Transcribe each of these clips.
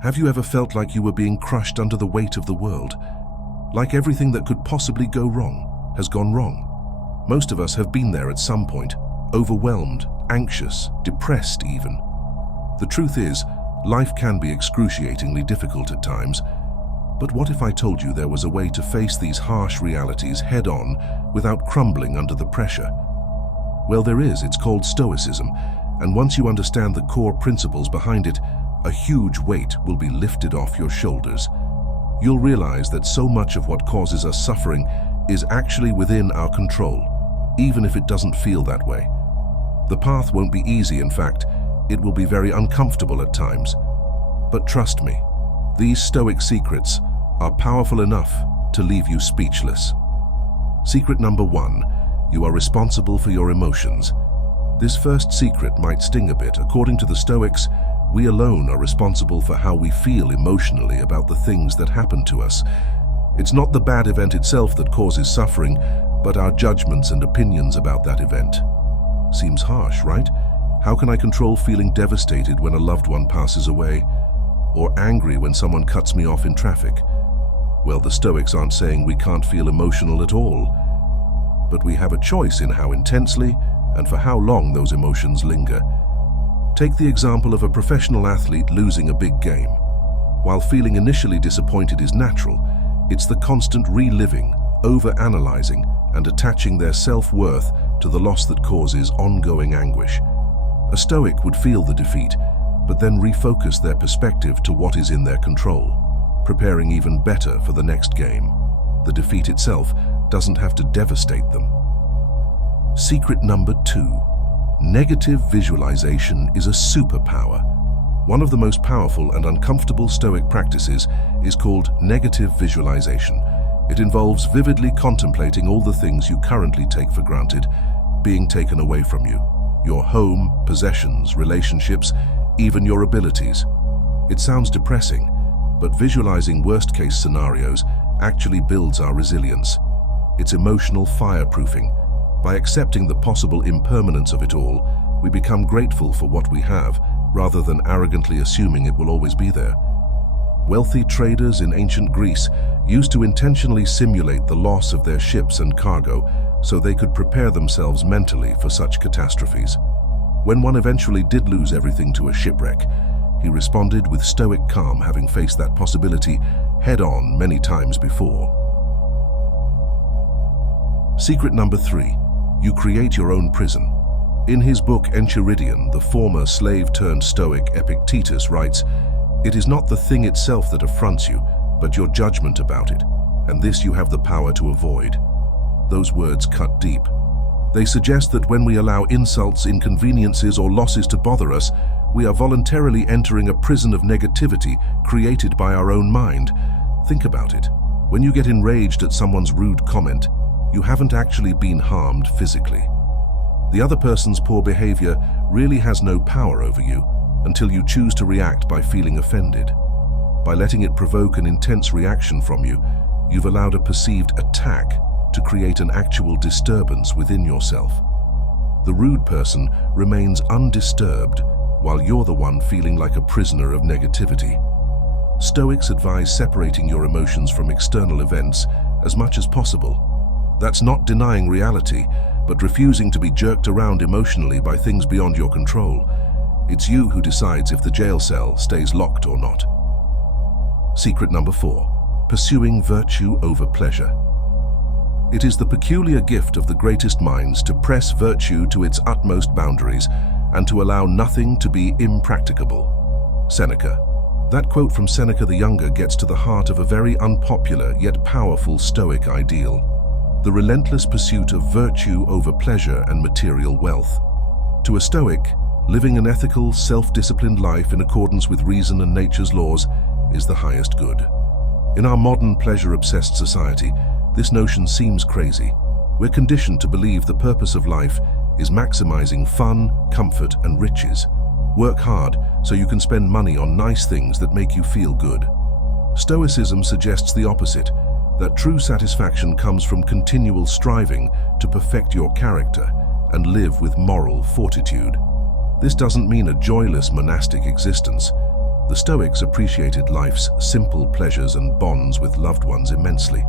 Have you ever felt like you were being crushed under the weight of the world? Like everything that could possibly go wrong has gone wrong? Most of us have been there at some point, overwhelmed, anxious, depressed even. The truth is, life can be excruciatingly difficult at times. But what if I told you there was a way to face these harsh realities head-on without crumbling under the pressure? Well, there is. It's called Stoicism, and once you understand the core principles behind it, a huge weight will be lifted off your shoulders. You'll realize that so much of what causes us suffering is actually within our control, even if it doesn't feel that way. The path won't be easy. In fact, it will be very uncomfortable at times. But trust me, these Stoic secrets are powerful enough to leave you speechless. Secret number 1, you are responsible for your emotions. This first secret might sting a bit. According to the Stoics, we alone are responsible for how we feel emotionally about the things that happen to us. It's not the bad event itself that causes suffering, but our judgments and opinions about that event. Seems harsh, right? How can I control feeling devastated when a loved one passes away? Or angry when someone cuts me off in traffic? Well, the Stoics aren't saying we can't feel emotional at all, but we have a choice in how intensely and for how long those emotions linger. Take the example of a professional athlete losing a big game. While feeling initially disappointed is natural, it's the constant reliving, over-analyzing, and attaching their self-worth to the loss that causes ongoing anguish. A Stoic would feel the defeat, but then refocus their perspective to what is in their control, preparing even better for the next game. The defeat itself doesn't have to devastate them. Secret number 2. Negative visualization is a superpower. One of the most powerful and uncomfortable Stoic practices is called negative visualization. It involves vividly contemplating all the things you currently take for granted being taken away from you. Your home, possessions, relationships, even your abilities. It sounds depressing, but visualizing worst-case scenarios actually builds our resilience. It's emotional fireproofing. By accepting the possible impermanence of it all, we become grateful for what we have, rather than arrogantly assuming it will always be there. Wealthy traders in ancient Greece used to intentionally simulate the loss of their ships and cargo so they could prepare themselves mentally for such catastrophes. When one eventually did lose everything to a shipwreck, he responded with stoic calm, having faced that possibility head-on many times before. Secret number 3. You create your own prison. In his book Enchiridion, the former slave-turned-stoic Epictetus writes, "It is not the thing itself that affronts you, but your judgment about it, and this you have the power to avoid." Those words cut deep. They suggest that when we allow insults, inconveniences, or losses to bother us, we are voluntarily entering a prison of negativity created by our own mind. Think about it. When you get enraged at someone's rude comment, you haven't actually been harmed physically. The other person's poor behavior really has no power over you until you choose to react by feeling offended. By letting it provoke an intense reaction from you, you've allowed a perceived attack to create an actual disturbance within yourself. The rude person remains undisturbed, while you're the one feeling like a prisoner of negativity. Stoics advise separating your emotions from external events as much as possible. That's not denying reality, but refusing to be jerked around emotionally by things beyond your control. It's you who decides if the jail cell stays locked or not. Secret number 4. Pursuing virtue over pleasure. It is the peculiar gift of the greatest minds to press virtue to its utmost boundaries and to allow nothing to be impracticable. Seneca. That quote from Seneca the Younger gets to the heart of a very unpopular yet powerful Stoic ideal: the relentless pursuit of virtue over pleasure and material wealth. To a Stoic, living an ethical, self-disciplined life in accordance with reason and nature's laws is the highest good. In our modern pleasure-obsessed society, this notion seems crazy. We're conditioned to believe the purpose of life is maximizing fun, comfort, and riches. Work hard so you can spend money on nice things that make you feel good. Stoicism suggests the opposite, that true satisfaction comes from continual striving to perfect your character and live with moral fortitude. This doesn't mean a joyless monastic existence. The Stoics appreciated life's simple pleasures and bonds with loved ones immensely.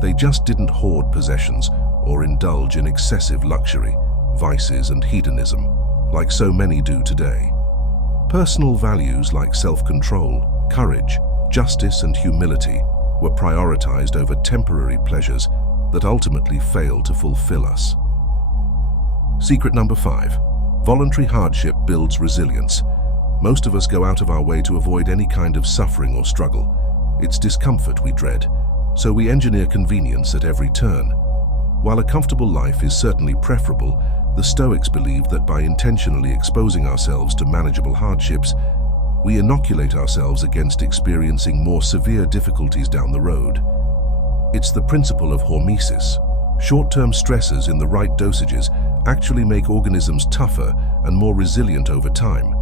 They just didn't hoard possessions or indulge in excessive luxury, vices and hedonism, like so many do today. Personal values like self-control, courage, justice and humility were prioritized over temporary pleasures that ultimately fail to fulfill us. Secret number 5. Voluntary hardship builds resilience. Most of us go out of our way to avoid any kind of suffering or struggle. It's discomfort we dread, so we engineer convenience at every turn. While a comfortable life is certainly preferable, the Stoics believed that by intentionally exposing ourselves to manageable hardships, we inoculate ourselves against experiencing more severe difficulties down the road. It's the principle of hormesis. Short-term stresses in the right dosages actually make organisms tougher and more resilient over time.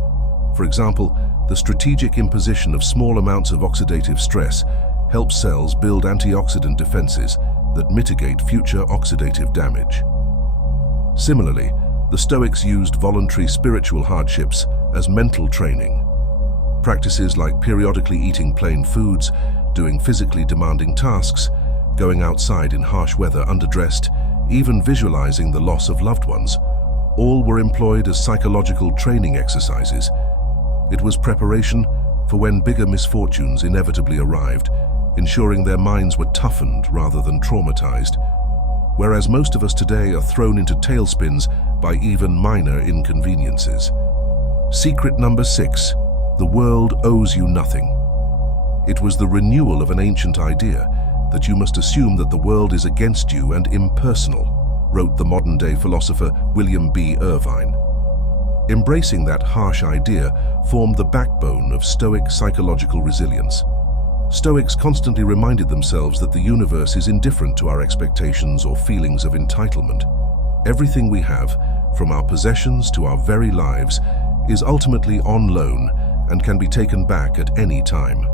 For example, the strategic imposition of small amounts of oxidative stress helps cells build antioxidant defenses that mitigate future oxidative damage. Similarly, the Stoics used voluntary spiritual hardships as mental training. Practices like periodically eating plain foods, doing physically demanding tasks, going outside in harsh weather underdressed, even visualizing the loss of loved ones, all were employed as psychological training exercises. It was preparation for when bigger misfortunes inevitably arrived, ensuring their minds were toughened rather than traumatized. Whereas most of us today are thrown into tailspins by even minor inconveniences. Secret number 6. The world owes you nothing. It was the renewal of an ancient idea that you must assume that the world is against you and impersonal, wrote the modern-day philosopher William B. Irvine. Embracing that harsh idea formed the backbone of Stoic psychological resilience. Stoics constantly reminded themselves that the universe is indifferent to our expectations or feelings of entitlement. Everything we have, from our possessions to our very lives, is ultimately on loan and can be taken back at any time.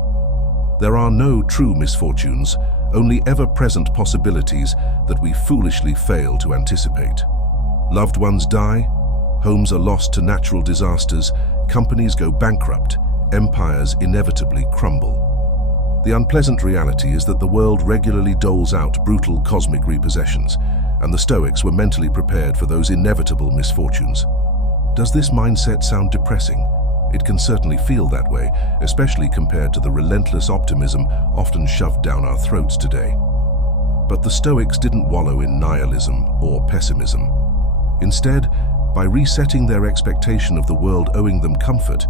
There are no true misfortunes, only ever-present possibilities that we foolishly fail to anticipate. Loved ones die, homes are lost to natural disasters, companies go bankrupt, empires inevitably crumble. The unpleasant reality is that the world regularly doles out brutal cosmic repossessions, and the Stoics were mentally prepared for those inevitable misfortunes. Does this mindset sound depressing? It can certainly feel that way, especially compared to the relentless optimism often shoved down our throats today. But the Stoics didn't wallow in nihilism or pessimism. Instead, by resetting their expectation of the world owing them comfort,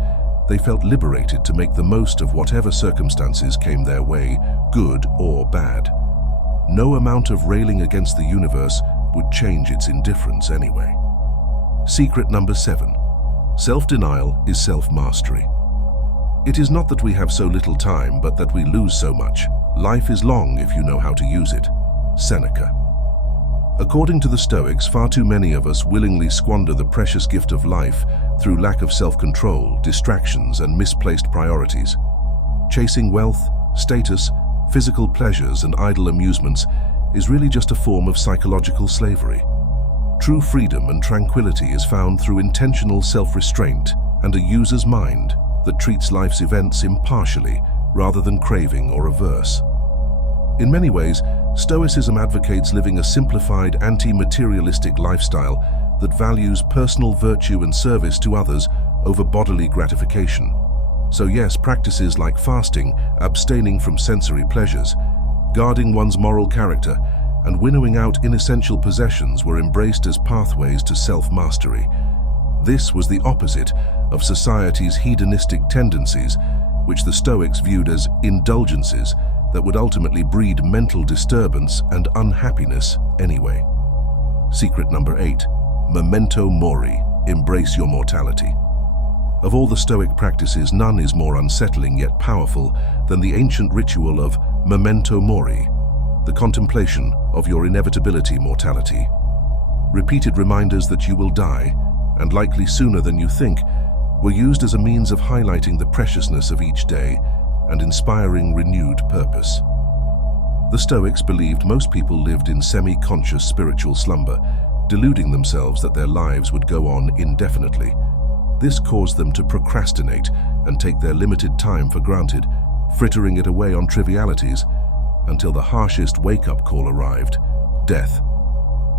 they felt liberated to make the most of whatever circumstances came their way, good or bad. No amount of railing against the universe would change its indifference anyway. Secret number 7. Self-denial is self-mastery. It is not that we have so little time, but that we lose so much. Life is long if you know how to use it. Seneca. According to the Stoics, far too many of us willingly squander the precious gift of life through lack of self-control, distractions, and misplaced priorities. Chasing wealth, status, physical pleasures, and idle amusements is really just a form of psychological slavery. True freedom and tranquility is found through intentional self-restraint and a user's mind that treats life's events impartially rather than craving or averse. In many ways, Stoicism advocates living a simplified, anti-materialistic lifestyle that values personal virtue and service to others over bodily gratification. So yes, practices like fasting, abstaining from sensory pleasures, guarding one's moral character, and winnowing out inessential possessions were embraced as pathways to self-mastery. This was the opposite of society's hedonistic tendencies, which the Stoics viewed as indulgences that would ultimately breed mental disturbance and unhappiness anyway. Secret number 8. Memento mori. Embrace your mortality. Of all the Stoic practices, none is more unsettling yet powerful than the ancient ritual of memento mori, the contemplation of your inevitability mortality. Repeated reminders that you will die, and likely sooner than you think, were used as a means of highlighting the preciousness of each day and inspiring renewed purpose. The Stoics believed most people lived in semi-conscious spiritual slumber, deluding themselves that their lives would go on indefinitely. This caused them to procrastinate and take their limited time for granted, frittering it away on trivialities until the harshest wake-up call arrived: death.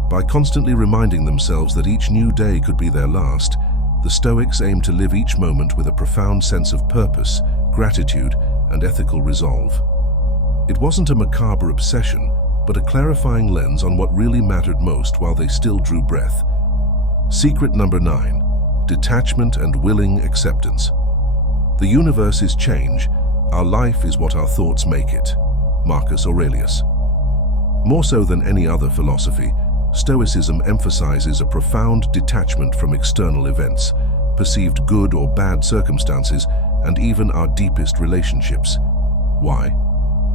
By constantly reminding themselves that each new day could be their last, the Stoics aim to live each moment with a profound sense of purpose, gratitude, and ethical resolve. It wasn't a macabre obsession, but a clarifying lens on what really mattered most while they still drew breath. Secret number 9: detachment and willing acceptance. The universe is change. Our life is what our thoughts make it. Marcus Aurelius. More so than any other philosophy, Stoicism emphasizes a profound detachment from external events, perceived good or bad circumstances, and even our deepest relationships. Why?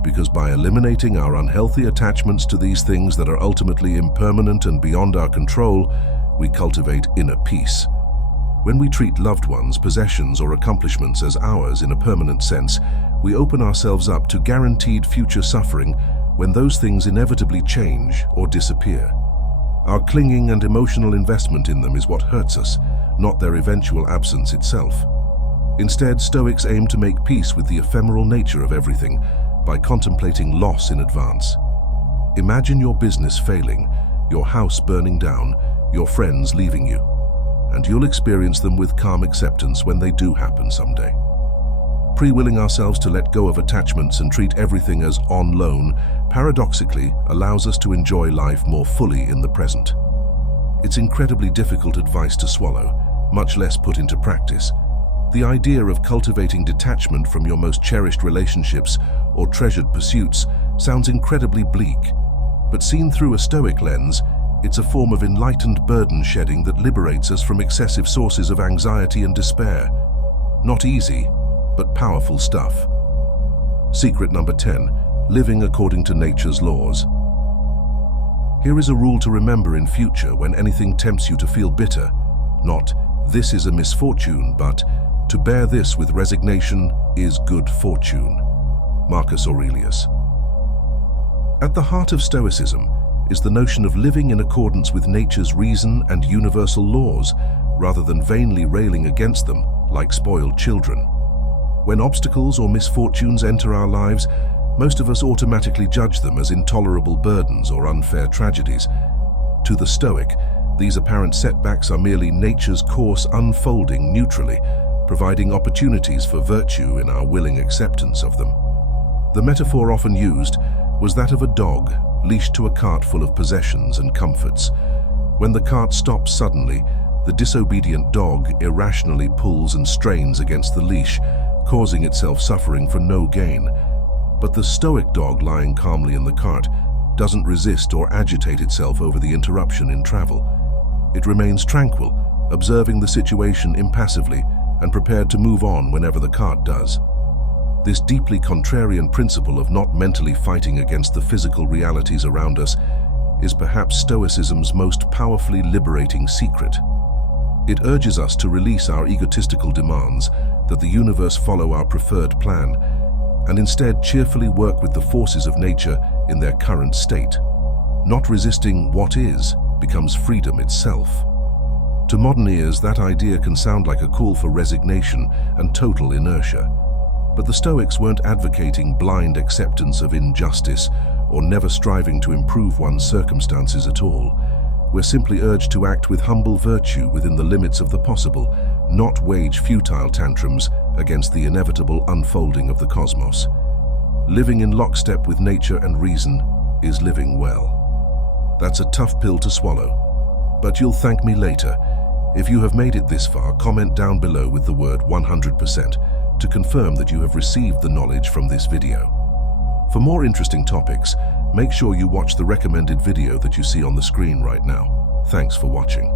Because by eliminating our unhealthy attachments to these things that are ultimately impermanent and beyond our control, we cultivate inner peace. When we treat loved ones, possessions, or accomplishments as ours in a permanent sense, we open ourselves up to guaranteed future suffering when those things inevitably change or disappear. Our clinging and emotional investment in them is what hurts us, not their eventual absence itself. Instead, Stoics aim to make peace with the ephemeral nature of everything by contemplating loss in advance. Imagine your business failing, your house burning down, your friends leaving you, and you'll experience them with calm acceptance when they do happen someday. Pre-willing ourselves to let go of attachments and treat everything as on loan, paradoxically, allows us to enjoy life more fully in the present. It's incredibly difficult advice to swallow, much less put into practice. The idea of cultivating detachment from your most cherished relationships or treasured pursuits sounds incredibly bleak, but seen through a Stoic lens, it's a form of enlightened burden shedding that liberates us from excessive sources of anxiety and despair. Not easy, but powerful stuff. Secret number 10: living according to nature's laws. Here is a rule to remember in future when anything tempts you to feel bitter. Not, "This is a misfortune," but, "To bear this with resignation is good fortune." Marcus Aurelius. At the heart of Stoicism is the notion of living in accordance with nature's reason and universal laws, rather than vainly railing against them like spoiled children. When obstacles or misfortunes enter our lives, most of us automatically judge them as intolerable burdens or unfair tragedies. To the Stoic, these apparent setbacks are merely nature's course unfolding neutrally, providing opportunities for virtue in our willing acceptance of them. The metaphor often used was that of a dog leashed to a cart full of possessions and comforts. When the cart stops suddenly, the disobedient dog irrationally pulls and strains against the leash, causing itself suffering for no gain. But the Stoic dog lying calmly in the cart doesn't resist or agitate itself over the interruption in travel. It remains tranquil, observing the situation impassively and prepared to move on whenever the cart does. This deeply contrarian principle of not mentally fighting against the physical realities around us is perhaps Stoicism's most powerfully liberating secret. It urges us to release our egotistical demands that the universe follow our preferred plan, and instead cheerfully work with the forces of nature in their current state. Not resisting what is becomes freedom itself. To modern ears, that idea can sound like a call for resignation and total inertia. But the Stoics weren't advocating blind acceptance of injustice or never striving to improve one's circumstances at all. We're simply urged to act with humble virtue within the limits of the possible, not wage futile tantrums against the inevitable unfolding of the cosmos. Living in lockstep with nature and reason is living well. That's a tough pill to swallow, but you'll thank me later. If you have made it this far, comment down below with the word 100% to confirm that you have received the knowledge from this video. For more interesting topics, make sure you watch the recommended video that you see on the screen right now. Thanks for watching.